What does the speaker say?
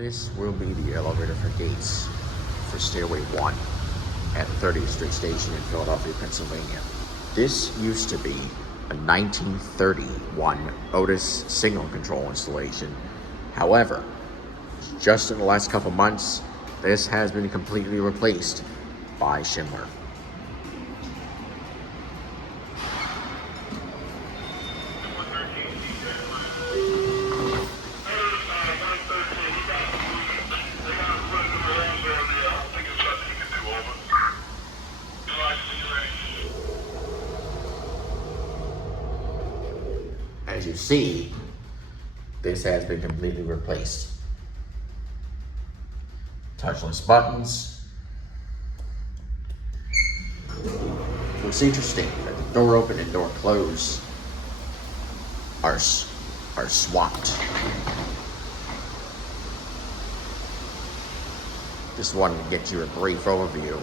This will be the elevator for gates for Stairway 1 at 30th Street Station in Philadelphia, Pennsylvania. This used to be a 1931 OTIS Signal-Control installation. However, just in the last couple months, this has been completely replaced by Schindler. As you see, this has been completely replaced. Touchless buttons. What's interesting that the door open and door close are swapped. Just wanted to get you a brief overview